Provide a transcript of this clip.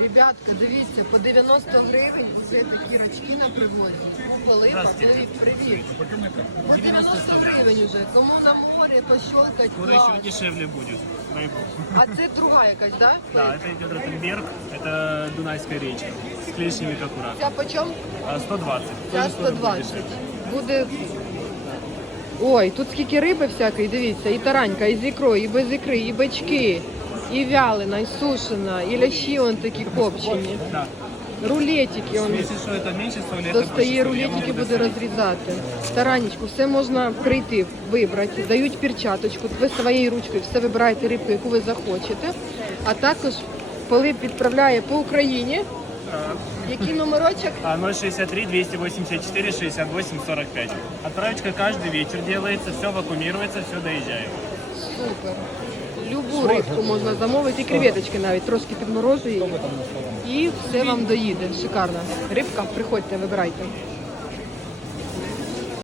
Ребятка, дивіться, по 90 гривень вже такі рачки на привозі. Кукла липа, привіт. По 90 гривень уже. Кому на море клас. еще дешевле будет. дай бог. А це друга якась, да? Да, это идет Ротенберг, это Дунайская речка с клешнями как ура. Ця почем? А, 120. Ця Тоже 120. дешевле. Буде. Ой, тут скільки риби всякої, дивіться, і таранька, і з ікрою, і без ікри, і бички, і вялена, і сушена, і лящі он такі копчені. Да. Рулетики он Если что, это меньше соли, это достає больше соли. Я рулетики, могу буде достать. розрізати. Таранечку, все можна прийти, вибрати, дають перчаточку, ви своєю ручкою все вибираєте рибку, яку ви захочете. А також Пилип відправляє по Україні. Який номерочок? А, 063 284 68 45. Отправочка каждый вечер делается, все вакуумируется, все доезжает. Супер. Рибку можна замовити, і креветочки навіть трошки підморожує її. І все вам доїде. Шикарно. Рибка, приходьте, вибирайте.